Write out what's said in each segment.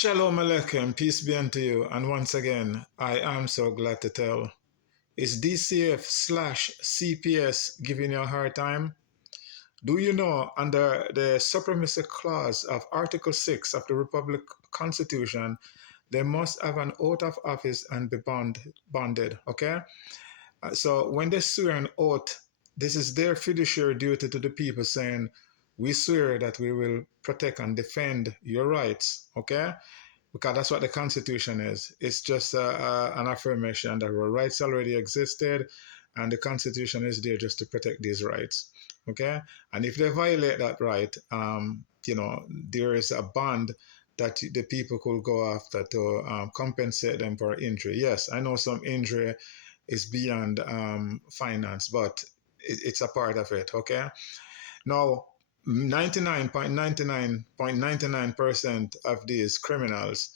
Shalom Aleichem, peace be unto you. And once again, I am so glad to tell. Is DCF/CPS giving you a hard time? Do you know under the supremacy clause of Article 6 of the Republic Constitution, they must have an oath of office and be bonded, okay? So when they swear an oath, this is their fiduciary duty to the people saying, we swear that we will protect and defend your rights, okay? Because that's what the Constitution is. It's just an affirmation that our rights already existed, and the Constitution is there just to protect these rights. Okay, and if they violate that right, there is a bond that the people could go after to compensate them for injury. Yes, I know some injury is beyond finance, but it's a part of it. Okay, now 99.99.99% of these criminals,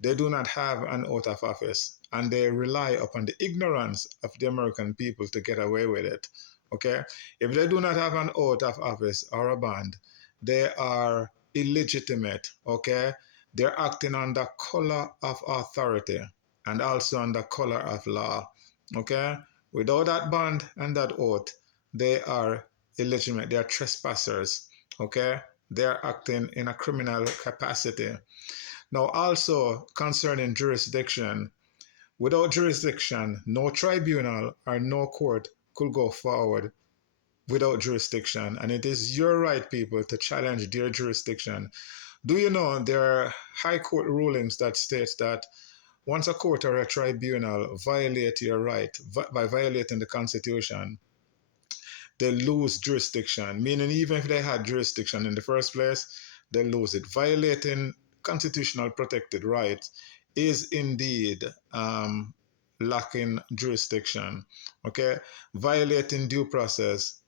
they do not have an oath of office, and they rely upon the ignorance of the American people to get away with it. Okay, if they do not have an oath of office or a bond, they are illegitimate. Okay, they're acting under color of authority and also under color of law. Okay, without that bond and that oath, they are illegitimate. They are trespassers. Okay, they are acting in a criminal capacity. Now, also concerning jurisdiction, without jurisdiction, no tribunal or no court could go forward without jurisdiction. And it is your right, people, to challenge their jurisdiction. Do you know there are high court rulings that states that once a court or a tribunal violate your right by violating the Constitution, they lose jurisdiction, meaning even if they had jurisdiction in the first place, they lose it. Violating constitutional protected rights is indeed lacking jurisdiction. Okay, violating due process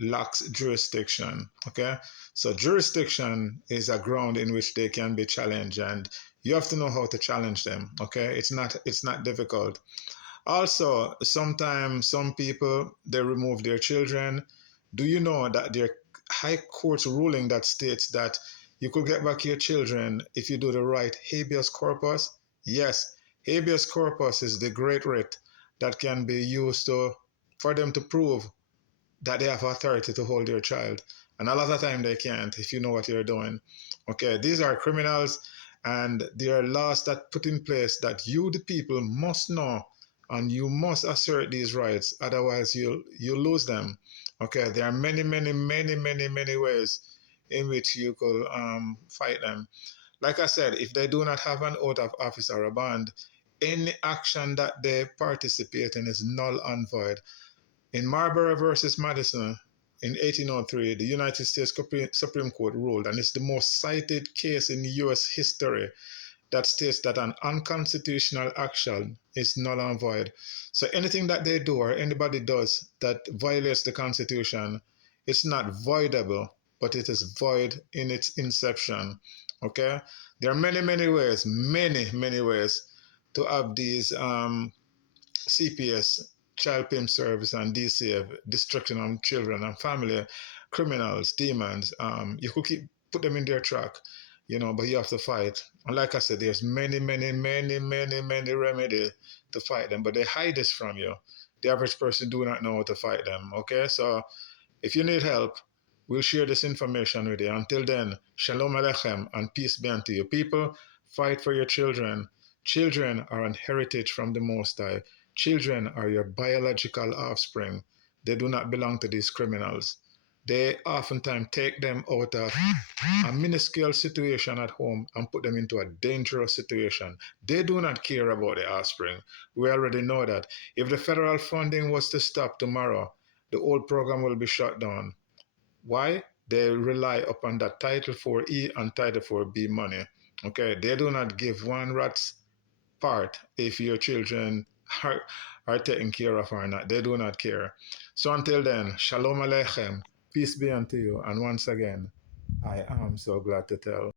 lacks jurisdiction. Okay, so jurisdiction is a ground in which they can be challenged, and you have to know how to challenge them. Okay, it's not difficult. Also, sometimes some people they remove their children. Do you know that there are high courts ruling that states that you could get back your children if you do the right habeas corpus? Yes, habeas corpus is the great writ that can be used for them to prove that they have authority to hold your child. And a lot of time they can't if you know what you're doing. Okay, these are criminals, and there are laws that put in place that you, the people, must know, and you must assert these rights. Otherwise, you lose them. Okay, there are many, many, many, many, many ways in which you could fight them. Like I said, if they do not have an oath of office or a bond, any action that they participate in is null and void. In Marbury versus Madison in 1803, the United States Supreme Court ruled, and it's the most cited case in U.S. history, that states that an unconstitutional action is null and void. So anything that they do or anybody does that violates the Constitution, it's not voidable, but it is void in its inception. Okay? There are many, many ways, many, many ways to have these CPS, child pimp service, and DCF, destruction of children and family, criminals, demons. You could put them in their track, but you have to fight. And like I said, there's many, many, many, many, many remedies to fight them, but they hide this from you. The average person do not know how to fight them. Okay, so if you need help, we'll share this information with you. Until then, shalom aleichem and peace be unto you. People, fight for your children. Children are an heritage from the Most High. Children are your biological offspring. They do not belong to these criminals. They oftentimes take them out of a minuscule situation at home and put them into a dangerous situation. They do not care about the offspring. We already know that. If the federal funding was to stop tomorrow, the old program will be shut down. Why? They rely upon that Title 4E and Title 4B money. Okay, they do not give one rat's part if your children are taken care of or not. They do not care. So until then, shalom aleichem, peace be unto you. And once again, I am so glad to tell.